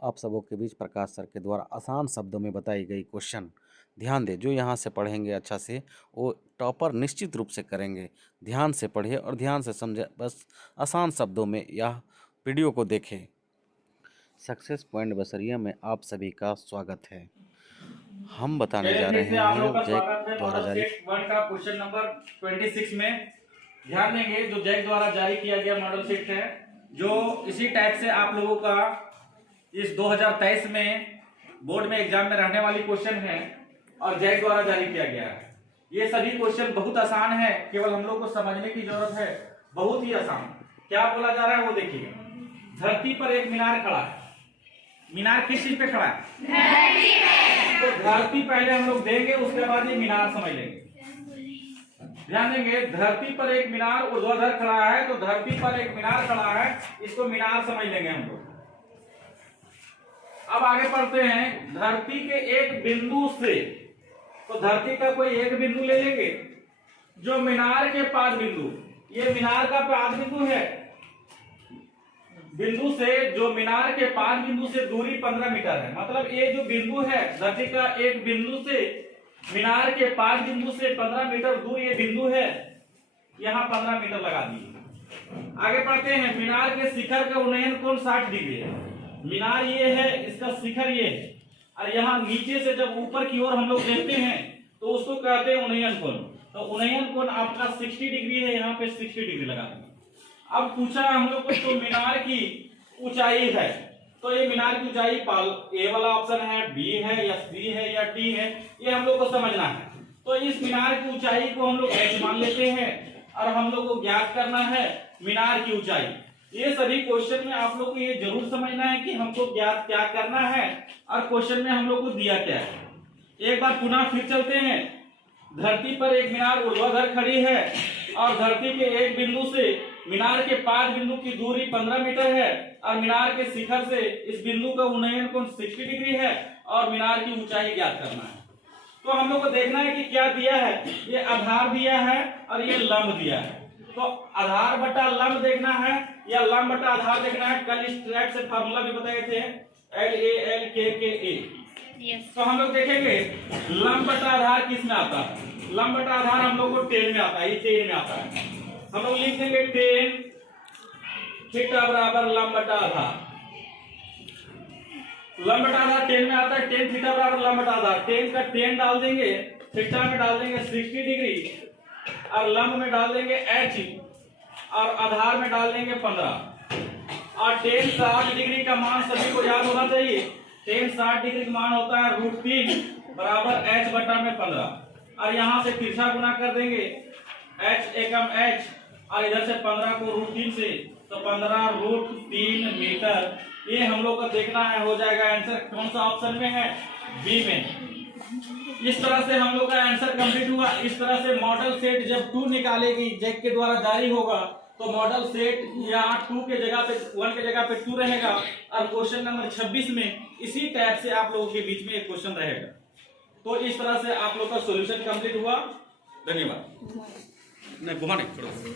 आप सबों के बीच प्रकाश सर के द्वारा आसान शब्दों में बताई गई क्वेश्चन ध्यान दे। जो यहाँ से पढ़ेंगे अच्छा से वो टॉपर निश्चित रूप से करेंगे। ध्यान से पढ़िए और ध्यान से समझे, बस आसान शब्दों में यह वीडियो को देखें। सक्सेस पॉइंट बसरिया में आप सभी का स्वागत है। हम बताने जा रहे फिर आप लोग का हैं जैक स्वागत है द्वारा मॉडल जारी सेट 1 का क्वेश्चन नंबर 26 में। ध्यान देंगे जो जैक द्वारा जारी किया गया मॉडल सेट है, जो इसी टाइप से आप लोगों का इस 2023 में बोर्ड में एग्जाम में रहने वाली क्वेश्चन है और जैक द्वारा जारी किया गया है। ये सभी क्वेश्चन बहुत आसान है, केवल हम लोग को समझने की जरूरत है। बहुत ही आसान। क्या बोला जा रहा है वो देखिएगा। धरती पर एक मीनार खड़ा है। मीनार किस चीज पे खड़ा है? तो धरती पहले हम लोग देंगे, उसके बाद ये मीनार समझ लेंगे। ध्यान देंगे, धरती पर एक मीनार ऊर्ध्वाधर खड़ा है, तो धरती पर एक मीनार खड़ा है, इसको मीनार समझ लेंगे हम लोग। अब आगे पढ़ते हैं। धरती के एक बिंदु से, तो धरती का कोई एक बिंदु ले लेंगे, जो मीनार के पाद बिंदु, ये मीनार का पाद बिंदु है। बिंदु से, जो मीनार के पाद बिंदु से दूरी 15 मीटर है। मतलब ये जो बिंदु है, धरती का एक बिंदु से मीनार के पाद बिंदु से 15 मीटर दूर ये बिंदु है। यहाँ 15 मीटर लगा दिए। आगे पढ़ते हैं। मीनार के शिखर का उन्नयन कोण 60 डिग्री है। मीनार ये है, इसका शिखर ये है, और यहाँ नीचे से जब ऊपर की ओर हम लोग देखते हैं तो उसको कहते हैं उन्नयन कोण। तो उन्नयन कोण आपका 60 डिग्री है, यहाँ पे 60 डिग्री लगा देंगे। अब पूछा हम लोग को तो मीनार की ऊंचाई है, तो ये मीनार की ऊंचाई ए वाला ऑप्शन है, बी है या सी है या डी है, ये हम लोग को समझना है। तो इस मीनार की ऊंचाई को हम लोग h मान लेते हैं और हम लोग को ज्ञात करना है मीनार की ऊंचाई। ये सभी क्वेश्चन में आप लोग को ये जरूर समझना है कि हमको ज्ञात क्या करना है और क्वेश्चन में हम लोग को दिया क्या है। एक बार पुनः फिर चलते हैं। धरती पर एक मीनार ऊर्ध्वाधर खड़ी है और धरती के एक बिंदु से मीनार के पाद बिंदु की दूरी 15 मीटर है और मीनार के शिखर से इस बिंदु का उन्नयन कोण 60 डिग्री है और मीनार की ऊंचाई ज्ञात करना है। तो हम लोग को देखना है कि क्या दिया है। ये आधार दिया है और ये लंब दिया है। तो आधार बटा लंब देखना है या लंब बटा आधार देखना है। कल इस ट्रैक से फार्मूला भी बताए थे, LALKKA। तो हम लोग देखेंगे लंब बटा आधार किस में आता है। लंब बटा आधार हम लोग को 10 में आता है, ये 10 में आता है। हम लोग लिख देंगे 10 थीटा बराबर लंब बटा आधार। लंब बटा आधार 10 में आता है, 10 थीटा बराबर लंब बटा आधार। 10 का 10 डाल देंगे, थीटा में डाल देंगे 60 डिग्री और लंब में डाल देंगे h और आधार में डाल देंगे 15। और 10 60 डिग्री का मान सभी को याद होना चाहिए। 10 60 डिग्री का मान होता है √3 बराबर h बटा में 15। और यहाँ से तिरछा गुना कर देंगे, h एकम h और इधर से 15 को √3 से, तो 15√3 मीटर। ये हम लोग को देखना है, हो जाएगा आंसर। कौन सा ऑप्शन में है? बी में। इस तरह से हम लोग का आंसर कंप्लीट हुआ। इस तरह से मॉडल सेट जब 2 निकालेगी, जैक के द्वारा जारी होगा, तो मॉडल सेट यहाँ 2 के जगह पे 1 के जगह पे 2 रहेगा और क्वेश्चन नंबर 26 में इसी टाइप से आप लोगों के बीच में एक क्वेश्चन रहेगा। तो इस तरह से आप लोग का सॉल्यूशन कंप्लीट हुआ। धन्यवाद। नहीं घुमा नहीं, छोड़ो।